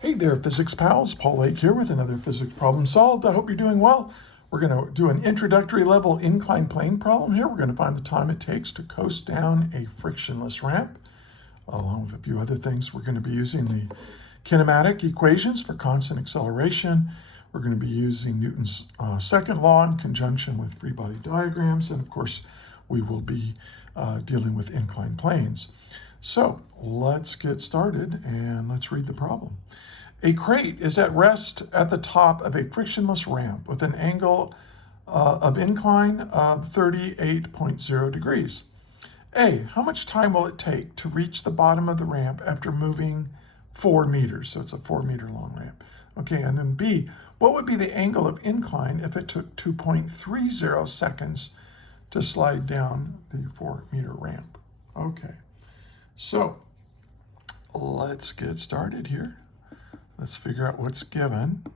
Hey there, physics pals. Paul Lake here with another physics problem solved. I hope you're doing well. We're going to do an introductory level inclined plane problem here. We're going to find the time it takes to coast down a frictionless ramp. Along with a few other things, we're going to be using the kinematic equations for constant acceleration. We're going to be using Newton's second law in conjunction with free body diagrams. And of course, we will be dealing with inclined planes. So let's get started and let's read the problem. A crate is at rest at the top of a frictionless ramp with an angle of incline of 38.0 degrees. A, how much time will it take to reach the bottom of the ramp after moving 4 meters? So it's a 4-meter long ramp. Okay, and then B, what would be the angle of incline if it took 2.30 seconds to slide down the 4-meter ramp? Okay, so let's get started here. Let's figure out what's given.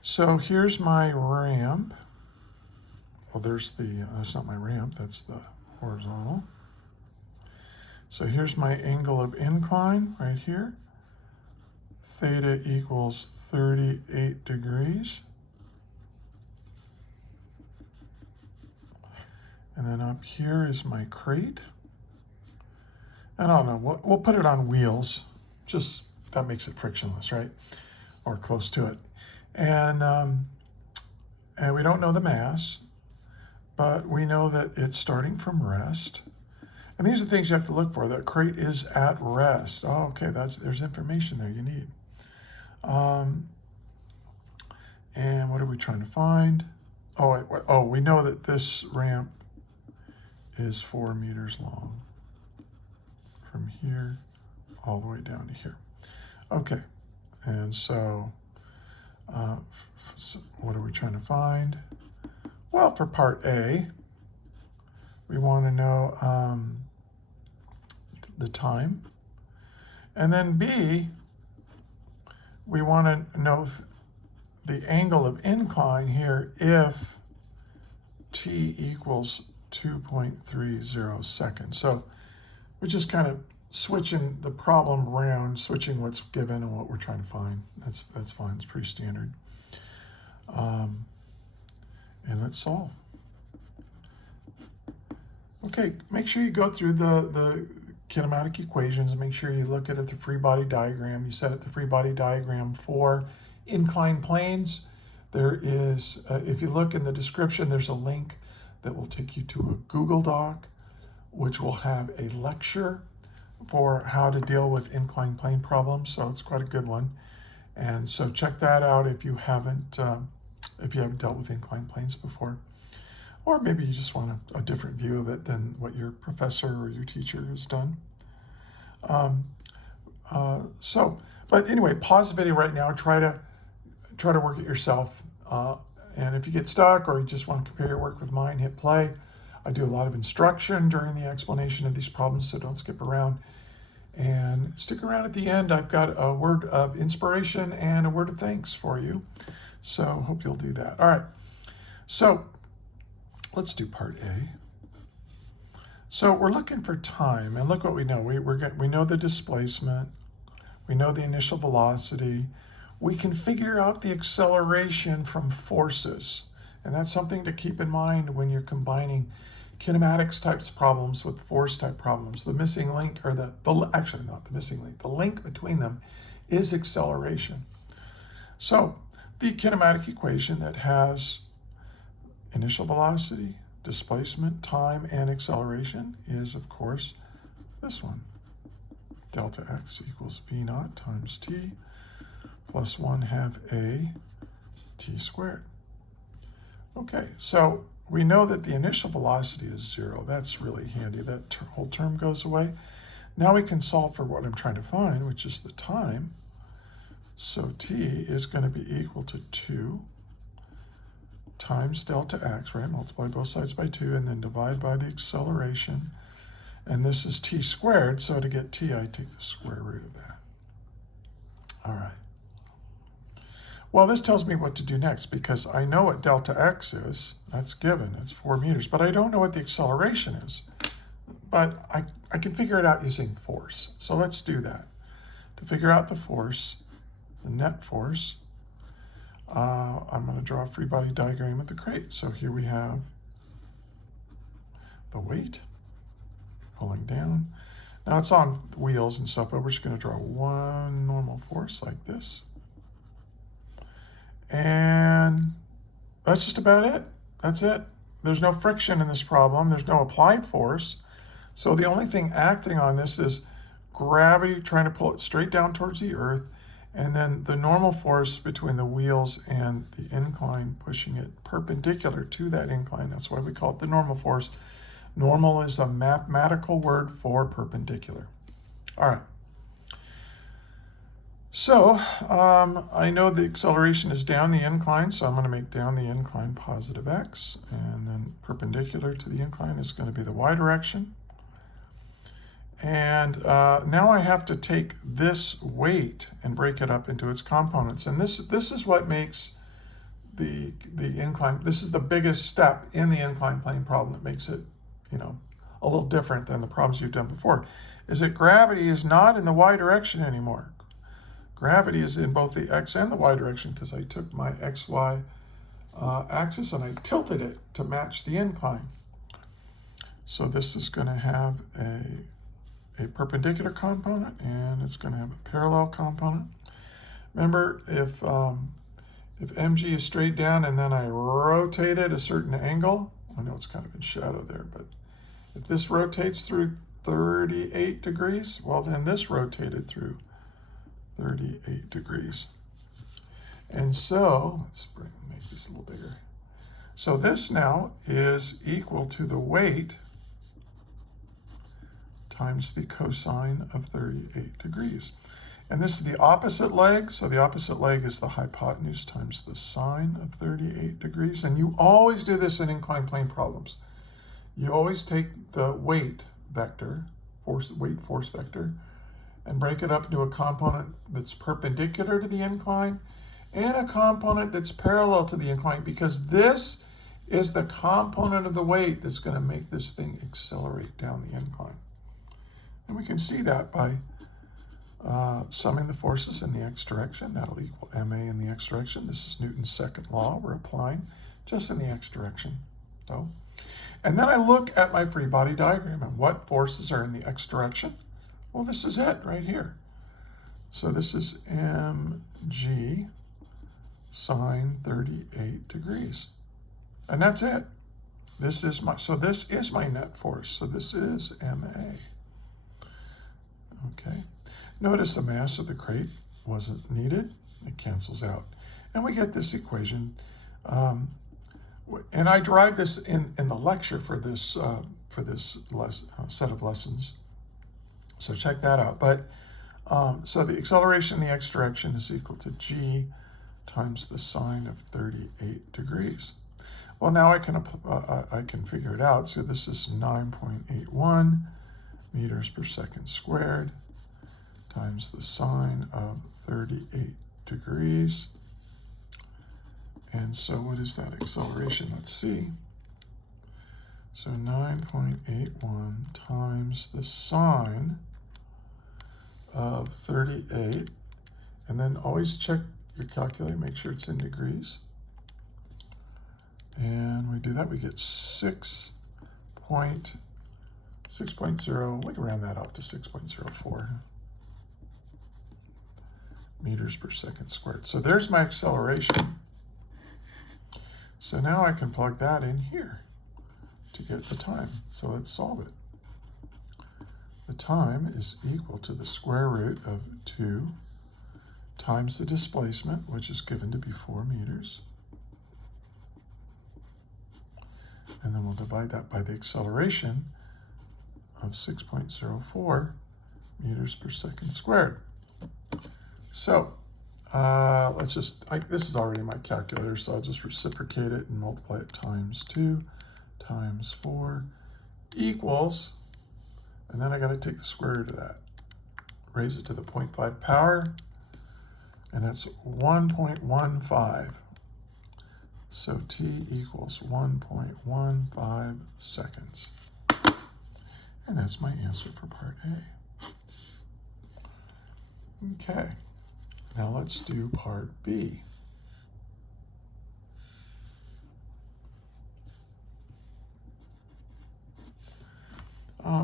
So here's my ramp. Well, that's not my ramp, that's the horizontal. So here's my angle of incline right here. Theta equals 38 degrees. And then up here is my crate. And I don't know, we'll put it on wheels. Just, that makes it frictionless, right? Or close to it. And we don't know the mass, but we know that it's starting from rest. And these are things you have to look for. That crate is at rest. Oh, okay, there's information there you need. And what are we trying to find? We know that this ramp is 4 meters long from here all the way down to here. Okay, and so what are we trying to find? Well, for part A, we want to know the time. And then B, we want to know the angle of incline here if t equals 2.30 seconds. So we're just kind of switching the problem around, switching what's given and what we're trying to find. That's fine, it's pretty standard. And let's solve. Okay, make sure you go through the kinematic equations and make sure you look at the free body diagram. You set up the free body diagram for inclined planes. There is, if you look in the description, there's a link that will take you to a Google Doc, which will have a lecture for how to deal with inclined plane problems. So it's quite a good one. And so check that out if you haven't dealt with inclined planes before. Or maybe you just want a different view of it than what your professor or your teacher has done. But anyway, pause the video right now. Try to work it yourself. And if you get stuck or you just want to compare your work with mine, hit play. I do a lot of instruction during the explanation of these problems, so don't skip around. And stick around at the end. I've got a word of inspiration and a word of thanks for you. So hope you'll do that. All right. So let's do part A. So we're looking for time, and look what we know. We know the displacement. We know the initial velocity. We can figure out the acceleration from forces. And that's something to keep in mind when you're combining kinematics types problems with force type problems. The missing link, or actually not the missing link, the link between them is acceleration. So the kinematic equation that has initial velocity, displacement, time, and acceleration is, of course, this one. Delta x equals v naught times t plus 1/2 a t squared. Okay, so we know that the initial velocity is 0. That's really handy. That whole term goes away. Now we can solve for what I'm trying to find, which is the time. So t is going to be equal to 2 times delta x, right? Multiply both sides by 2 and then divide by the acceleration. And this is t squared, so to get t, I take the square root of that. All right. Well, this tells me what to do next because I know what delta x is. That's given, it's 4 meters, but I don't know what the acceleration is. But I can figure it out using force. So let's do that. To figure out the force, the net force, I'm going to draw a free body diagram of the crate. So here we have the weight pulling down. Now it's on wheels and stuff, but we're just going to draw one normal force like this. And that's just about it. That's it. There's no friction in this problem. There's no applied force. So the only thing acting on this is gravity trying to pull it straight down towards the earth, and then the normal force between the wheels and the incline pushing it perpendicular to that incline. That's why we call it the normal force. Normal is a mathematical word for perpendicular. All right. So I know the acceleration is down the incline, so I'm going to make down the incline positive x, and then perpendicular to the incline is going to be the y direction. And now I have to take this weight and break it up into its components. And this is what makes the incline, this is the biggest step in the incline plane problem that makes it, a little different than the problems you've done before, is that gravity is not in the y direction anymore. Gravity is in both the x and the y direction, because I took my xy axis and I tilted it to match the incline. So this is going to have a perpendicular component, and it's going to have a parallel component. Remember, if mg is straight down and then I rotate it a certain angle, I know it's kind of in shadow there, but if this rotates through 38 degrees, well then this rotated through 38 degrees. And so, let's make this a little bigger. So this now is equal to the weight times the cosine of 38 degrees. And this is the opposite leg, so the opposite leg is the hypotenuse times the sine of 38 degrees. And you always do this in inclined plane problems. You always take the weight vector, weight force vector, and break it up into a component that's perpendicular to the incline and a component that's parallel to the incline, because this is the component of the weight that's going to make this thing accelerate down the incline. And we can see that by summing the forces in the x direction. That'll equal ma in the x direction. This is Newton's second law we're applying just in the x direction. So, and then I look at my free body diagram and what forces are in the x direction. Well, this is it right here. So this is mg sine 38 degrees. And that's it. This is my net force. So this is ma. Okay. Notice the mass of the crate wasn't needed. It cancels out. And we get this equation. And I derived this in the lecture for this set of lessons. So check that out. But so the acceleration in the x direction is equal to g times the sine of 38 degrees. Well, now I can figure it out. So this is 9.81 meters per second squared times the sine of 38 degrees. And so what is that acceleration? Let's see. So 9.81 times the sine of 38, and then always check your calculator, make sure it's in degrees. And we do that, we get 6.0, we can round that up to 6.04 meters per second squared. So there's my acceleration. So now I can plug that in here to get the time. So let's solve it. The time is equal to the square root of 2 times the displacement, which is given to be 4 meters. And then we'll divide that by the acceleration of 6.04 meters per second squared. So let's just, this is already my calculator, so I'll just reciprocate it and multiply it times 2 times 4 equals, and then I got to take the square root of that, raise it to the 0.5 power, and that's 1.15. So t equals 1.15 seconds. And that's my answer for part A. Okay. Now let's do part B.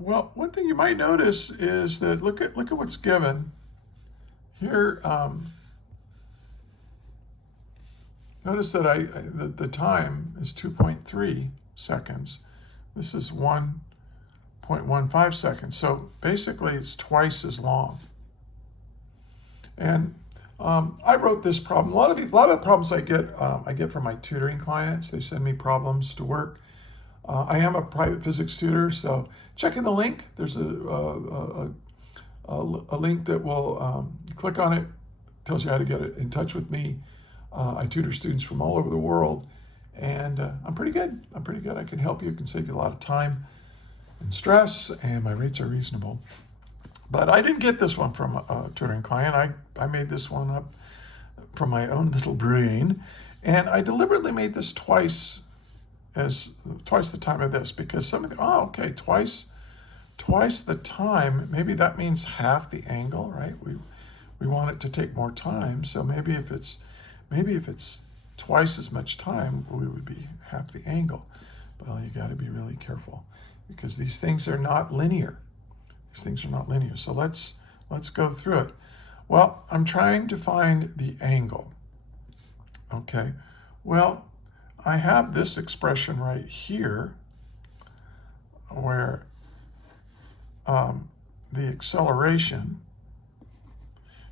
Well, one thing you might notice is that look at what's given here. Notice that the time is 2.3 seconds. This is 1.15 seconds. So basically, it's twice as long. And I wrote this problem. A lot of the problems I get from my tutoring clients. They send me problems to work. I am a private physics tutor, so check in the link. There's a link that will click on it. Tells you how to get in touch with me. I tutor students from all over the world, and I'm pretty good. I can help you. Can save you a lot of time and stress, and my rates are reasonable. But I didn't get this one from a tutoring client. I made this one up from my own little brain, and I deliberately made this twice the time of this, because okay, twice the time, maybe that means half the angle, right? We want it to take more time, so maybe if it's twice as much time, we would be half the angle. Well, you got to be really careful, because these things are not linear. So let's go through it. Well, I'm trying to find the angle. Okay, well, I have this expression right here where the acceleration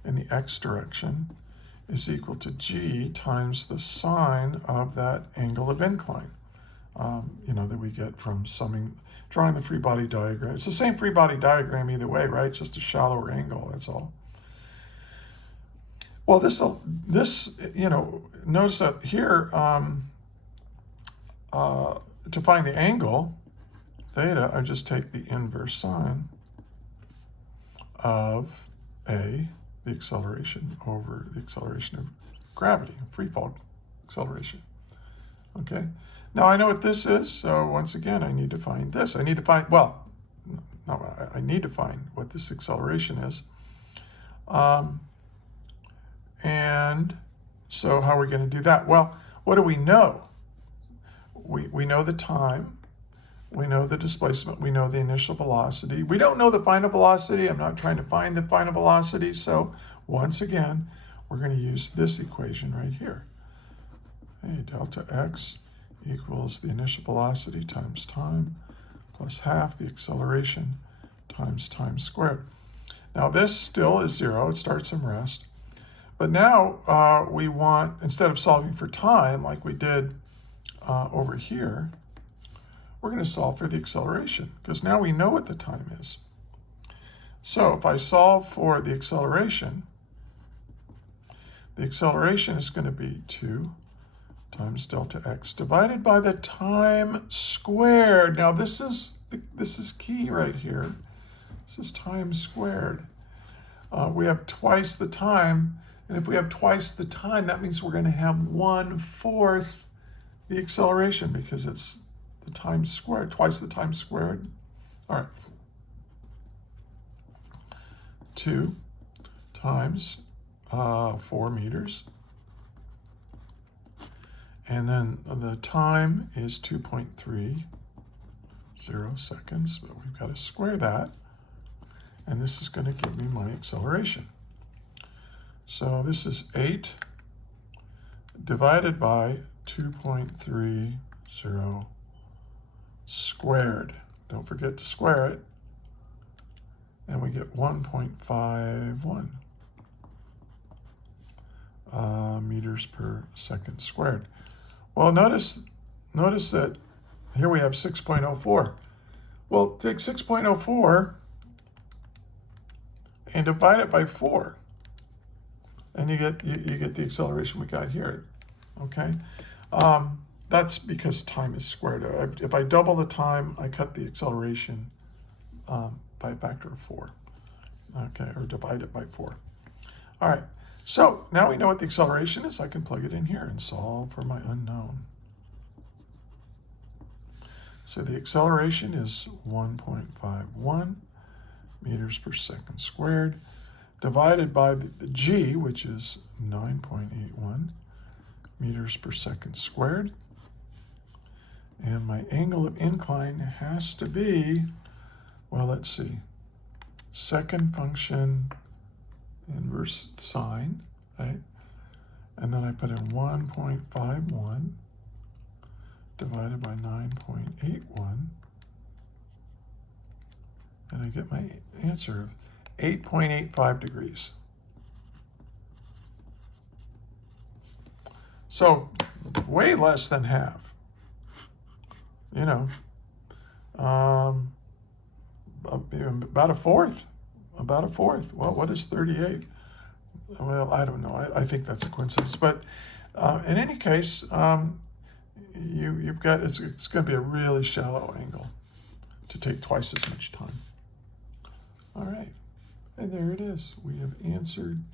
in the x direction is equal to g times the sine of that angle of incline, that we get from drawing the free body diagram. It's the same free body diagram either way, right? Just a shallower angle, that's all. Well, notice that here, to find the angle, theta, I just take the inverse sine of the acceleration over the acceleration of gravity, free fall acceleration. Okay, now I know what this is, so once again, I need to find this. I need to find what this acceleration is. And so how are we going to do that? Well, what do we know? We know the time, we know the displacement, we know the initial velocity. We don't know the final velocity. I'm not trying to find the final velocity. So once again, we're going to use this equation right here. Hey, delta x equals the initial velocity times time plus half the acceleration times time squared. Now this still is 0. It starts from rest. But now we want, instead of solving for time like we did over here, we're going to solve for the acceleration, because now we know what the time is. So if I solve for the acceleration is going to be 2 times delta x divided by the time squared. Now this is key right here. This is time squared. We have twice the time, and if we have twice the time, that means we're going to have 1/4 the acceleration, because it's the time squared, twice the time squared. All right. 2 times 4 meters. And then the time is 2.30 seconds, but we've got to square that. And this is going to give me my acceleration. So this is 8 divided by 2.30 squared. Don't forget to square it. And we get 1.51 meters per second squared. Well, notice that here we have 6.04. Well, take 6.04 and divide it by 4. And you get the acceleration we got here. Okay? That's because time is squared. If I double the time, I cut the acceleration by a factor of 4. Okay, or divide it by 4. All right, so now we know what the acceleration is. I can plug it in here and solve for my unknown. So the acceleration is 1.51 meters per second squared. divided by the g, which is 9.81 meters per second squared. And my angle of incline has to be, well, let's see, second function inverse sine, right? And then I put in 1.51 divided by 9.81. And I get my answer of 8.85 degrees. So way less than half. You know, about a fourth. Well, what is 38? Well, I don't know. I think that's a coincidence. But in any case, you've got, it's going to be a really shallow angle to take twice as much time. All right. And there it is. We have answered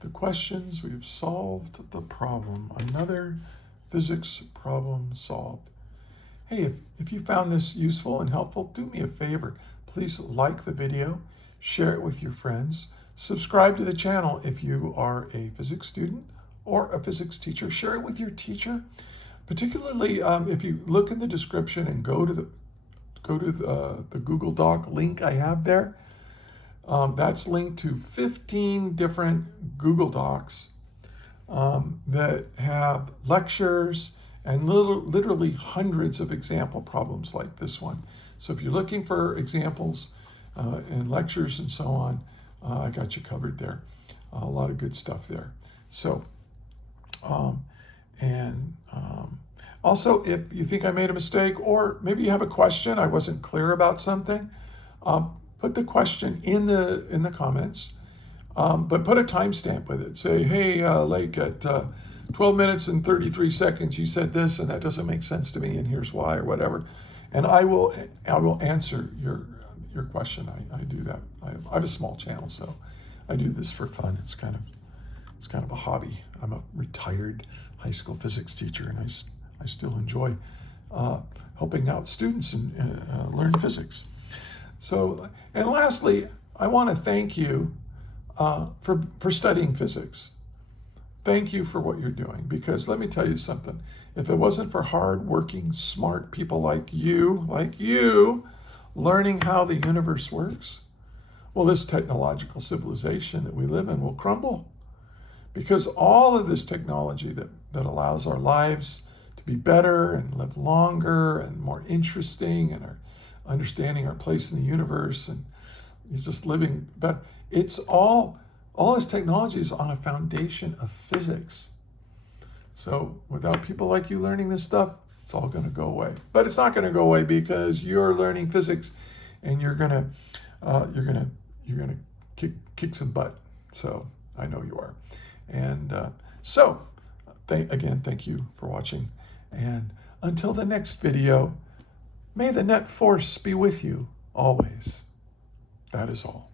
the questions. We have solved the problem. Another physics problem solved. Hey, if you found this useful and helpful, do me a favor. Please like the video, share it with your friends, subscribe to the channel if you are a physics student or a physics teacher. Share it with your teacher, particularly if you look in the description and go to the Google Doc link I have there. That's linked to 15 different Google Docs that have lectures and literally hundreds of example problems like this one. So if you're looking for examples and lectures and so on, I got you covered there. A lot of good stuff there. So, also, if you think I made a mistake, or maybe you have a question, I wasn't clear about something, put the question in the comments, but put a timestamp with it. Say, hey, like at 12 minutes and 33 seconds, you said this, and that doesn't make sense to me, and here's why, or whatever. And I will answer your question. I do that. I have a small channel, so I do this for fun. It's kind of a hobby. I'm a retired high school physics teacher, and I still enjoy helping out students and learn physics. So, and lastly, I want to thank you for studying physics. Thank you for what you're doing, because let me tell you something. If it wasn't for hard-working, smart people like you, learning how the universe works, well, this technological civilization that we live in will crumble. Because all of this technology that allows our lives to be better and live longer and more interesting, and our understanding our place in the universe and just living better, it's all this technology is on a foundation of physics. So without people like you learning this stuff, it's all going to go away. But it's not going to go away because you're learning physics, and you're gonna kick some butt. So I know you are. And so thank you for watching. And until the next video, may the net force be with you always. That is all.